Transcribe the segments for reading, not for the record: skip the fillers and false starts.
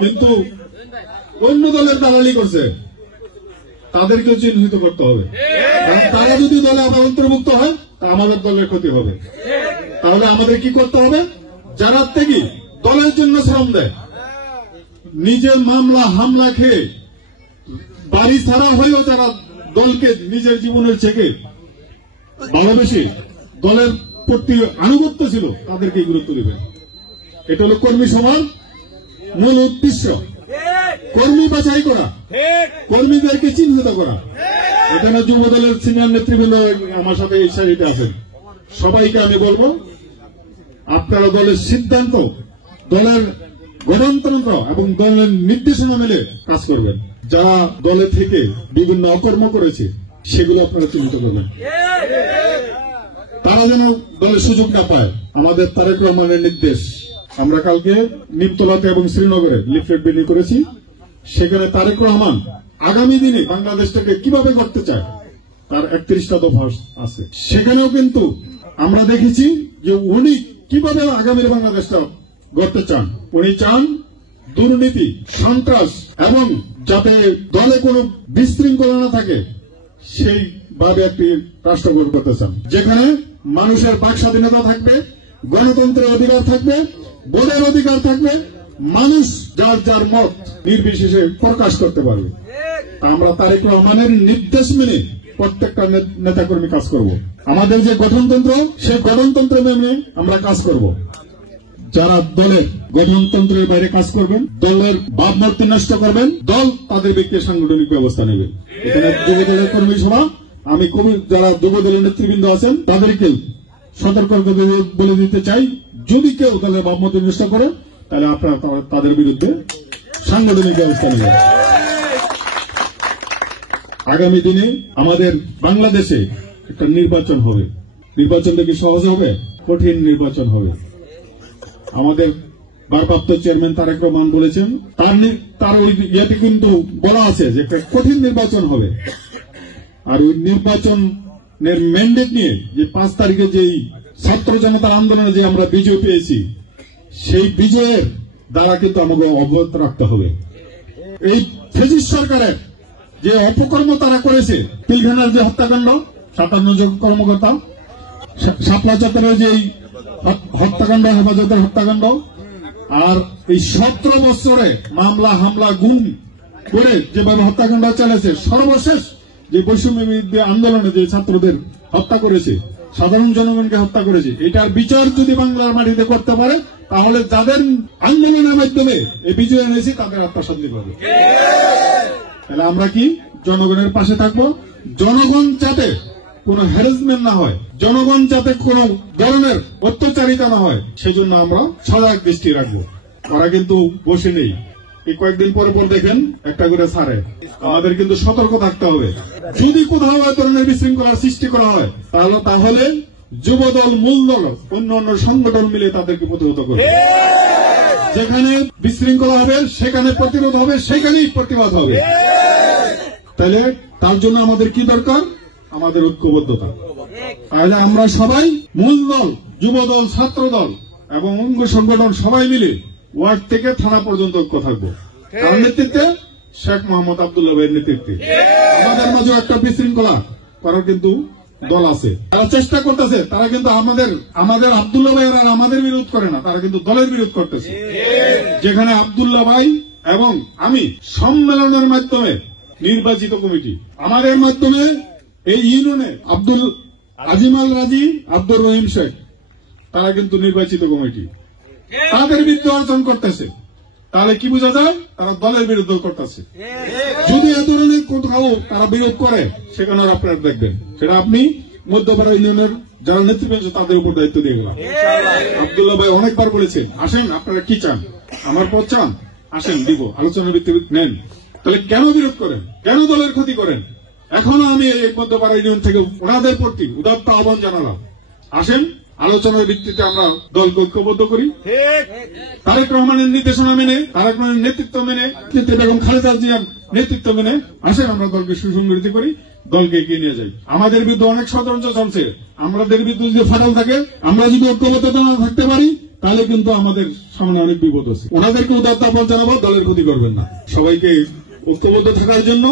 কিন্তু অন্য দলের দালালি করছে, তাদেরকেও চিহ্নিত করতে হবে। তারা যদি দলে আবার অন্তর্ভুক্ত হয় তা আমাদের দলের ক্ষতি হবে। তাহলে আমাদের কি করতে হবে? যারা থেকে দলের জন্য শ্রম দেয়, নিজের মামলা হামলা খেয়ে বাড়ি ছাড়া হয়েও যারা দলকে নিজের জীবনের থেকে ভালোবেসে দলের প্রতি আনুগত্য ছিল, তাদেরকে গুরুত্ব দিবে। এটা হল কর্মী সভার মূল উদ্দেশ্য, কর্মী বাছাই করা, কর্মীদেরকে চিহ্নিত করা। এখানে যুব দলের সিনিয়র নেতৃবৃন্দ আমার সাথে এই সারিতে আছেন, সবাইকে আমি বলবো আপনারা দলের সিদ্ধান্ত, দলের গঠনতন্ত্র এবং দলের নির্দেশনা মেনে কাজ করবেন। যারা দলে থেকে বিভিন্ন অকর্ম করেছে সেগুলো আপনারা চিহ্নিত করবেন, তারা যেন দলের সুযোগ না পায়। আমাদের তারেক রহমানের নির্দেশ, আমরা কালকে নিমতলাতে এবং শ্রীনগরে লিফলেট বিলি করেছি। সেখানে তারেক রহমান আগামী দিনে বাংলাদেশটাকে কিভাবে করতে চায় তার 31টা দফা আছে। সেখানেও কিন্তু আমরা দেখেছি যে উনি কিভাবে আগামীর বাংলাদেশটা গড়তে চান। উনি চান দুর্নীতি, সন্ত্রাস এবং যাতে দলে কোনো বিশৃঙ্খলা না থাকে সেইভাবে একটি রাষ্ট্র গড়ে করতে চান, যেখানে মানুষের বাক স্বাধীনতা থাকবে, গণতন্ত্রের অধিকার থাকবে, ভোটের অধিকার থাকবে, মানুষ যার যার মত নির্বিশেষে প্রকাশ করতে পারবে। আমরা তারেক রহমানের নির্দেশ মেনে প্রত্যেকটা নেতাকর্মী কাজ করব। আমাদের যে গঠনতন্ত্র, সেই গঠনতন্ত্র মেনে আমরা কাজ করব। যারা দলের গঠনতন্ত্রের বাইরে কাজ করবেন, দলের ভাবমূর্তি নষ্ট করবেন, দল তাদের ব্যক্তি সাংগঠনিক ব্যবস্থা নেবে। এখানে যুব দলের কর্মী সভা, আমি যারা যুব দলের নেতৃবৃন্দ আছেন তাদেরকে সতর্ক বলে দিতে চাই, যদি কেউ দলের ভাবমূর্তি নষ্ট করে তাহলে আপনারা তাদের বিরুদ্ধে সাংগঠনিক ব্যবস্থা নেবেন। আগামী দিনে আমাদের বাংলাদেশে একটা নির্বাচন হবে। নির্বাচনটা কি সহজ হবে? কঠিন নির্বাচন হবে। আমাদের ভারপ্রাপ্ত চেয়ারম্যান তারেক রহমান বলেছেন, তার ওই ইয়েতে কিন্তু বলা আছে যে একটা কঠিন নির্বাচন হবে। আর ওই নির্বাচনের ম্যান্ডেট নিয়ে যে 5 তারিখে যেই ছাত্র জনতার আন্দোলনে যে আমরা বিজয় পেয়েছি, সেই বিজয়ের দ্বারা কিন্তু আমাকে অব্যাহত রাখতে হবে। এই ফ্যাসিস্ট সরকারের যে অপকর্ম তারা করেছে, পিলখানার যে হত্যাকাণ্ড, 57 জন কর্মকর্তা, শাপলা চত্বরের যে হত্যাকাণ্ড, হেফাজতের হত্যাকাণ্ড, আর এই 17 বছরে মামলা হামলা গুম করে যেভাবে হত্যাকাণ্ড চলেছে, সর্বশেষ যে বৈষম্য বিরোধী আন্দোলনে যে ছাত্রদের হত্যা করেছে, সাধারণ জনগণকে হত্যা করেছে, এটার বিচার যদি বাংলার মাটিতে করতে পারে তাহলে যাদের আন্দোলনের মাধ্যমে এই বিজয় এনেছি তাদের আত্মশান্তি পাবে। তাহলে আমরা কি জনগণের পাশে থাকবো? জনগণ যাতে কোন হ্যারাসমেন্ট না হয়, জনগণ যাতে কোন ধরনের অত্যাচারিতা না হয়, সেজন্য আমরা সজাগ দৃষ্টি রাখবো। তারা কিন্তু বসে নেই, এই কয়েকদিন পরে পর দেখেন একটা করে ছাড়ে। আমাদের কিন্তু সতর্ক থাকতে হবে। যদি কোথাও এই ধরনের বিশৃঙ্খলার সৃষ্টি করা হয় তাহলে যুবদল, মূল দল, অন্য সংগঠন মিলে তাদেরকে প্রতিহত করবে। যেখানে বিশৃঙ্খলা হবে সেখানে প্রতিরোধ হবে, সেখানেই প্রতিবাদ হবে। তাহলে তার জন্য আমাদের কি দরকার? আমাদের ঐক্যবদ্ধতা। তাহলে আমরা সবাই মূল দল, যুবদল, ছাত্র দল এবং অঙ্গ সংগঠন সবাই মিলে ওয়ার্ড থেকে থানা পর্যন্ত ঐক্য থাকবো। তার নেতৃত্বে শেখ মোহাম্মদ আব্দুল্লাহ ভাইয়ের নেতৃত্বে আমাদের মাঝে একটা বিশৃঙ্খলা করার কিন্তু দল আছে, তারা চেষ্টা করতেছে। তারা কিন্তু আমাদের আব্দুল্লাহ ভাই আর আমাদের বিরোধ করে না, তারা কিন্তু দলের বিরোধ করতেছে। যেখানে আব্দুল্লাহ ভাই এবং আমি সম্মেলনের মাধ্যমে নির্বাচিত কমিটি, আমাদের মাধ্যমে এই ইউনিয়নে আব্দুল আজিমাল রাজি, আব্দুর রহিম শেখ, তারা কিন্তু নির্বাচিত কমিটি, তাদের বিরুদ্ধে অর্জন করতেছে। তাহলে কি বোঝা যায়? তারা দলের বিরুদ্ধে করতেছে। যদি এ ধরনের কোথাও তারা বিরোধ করে, সেখানে আপনারা দেখবেন, সেটা আপনি মধ্যপাড়া ইউনিয়নের যারা নেতৃবৃন্দ তাদের উপর দায়িত্ব দিয়ে গেলাম। আব্দুল্লাহ ভাই অনেকবার বলেছেন, আসেন আপনারা কি চান, আমার পথ চান, আসেন দিব, আলোচনার ভিত্তিতে নেন। তাহলে কেন বিরোধ করেন? কেন দলের ক্ষতি করেন? এখনো আমি এই মধ্যপাড়া ইউনিয়ন থেকে ওনাদের প্রতি উদাত্ত আহ্বান জানালাম, আসেন আলোচনার ভিত্তিতে আমরা দলকে ঐক্যবদ্ধ করি। তারেক রহমানের নির্দেশনা মেনে, তারেক রহমানের নেতৃত্ব মেনে, এবং খালেদা জিয়ার নেতৃত্ব মেনে আসেন আমরা দলকে সুসংগঠিত করি, দলকে এগিয়ে নিয়ে যাই। আমাদের বিরুদ্ধে অনেক ষড়যন্ত্র চলছে, আমাদের বিরুদ্ধে যদি ফাটল থাকে, আমরা যদি ঐক্যবদ্ধ না থাকতে পারি তাহলে কিন্তু আমাদের সামনে অনেক বিপদ আছে। ওনাদেরকে উদাত্ত আহ্বান জানাবো, দলের ক্ষতি করবেন না। সবাইকে ঐক্যবদ্ধ থাকার জন্য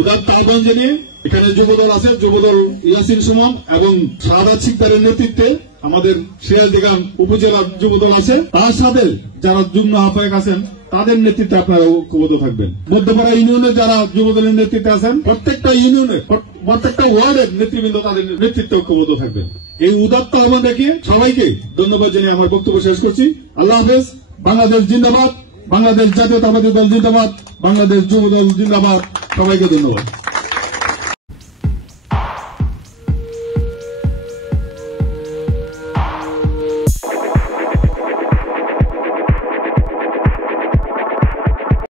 উদাত্ত আহ্বান জানিয়ে এখানে যুবদল আছে, যুবদল ইয়াসিন সুমন এবং শাহাদাত শিকদারের নেতৃত্বে আমাদের সিরাজদিগান উপজেলা যুবদল আছে, তার সাথে যারা যুগ্ম আহ্বায়ক আছেন তাদের নেতৃত্বে আপনারা ঐক্যবদ্ধ থাকবেন। মধ্যপাড়া ইউনিয়নের যারা যুবদলের নেতৃত্বে আছেন প্রত্যেকটা ইউনিয়নের প্রত্যেকটা ওয়ার্ডের নেতৃবৃন্দ তাদের নেতৃত্বে ঐক্যবদ্ধ থাকবেন। এই উদাত্ত আহ্বান রেখে সবাইকে ধন্যবাদ জানিয়ে আমার বক্তব্য শেষ করছি। আল্লাহ হাফেজ। বাংলাদেশ জিন্দাবাদ, বাংলাদেশ জাতীয়তাবাদী দল জিন্দাবাদ, বাংলাদেশ যুবদল জিন্দাবাদ। সবাইকে ধন্যবাদ।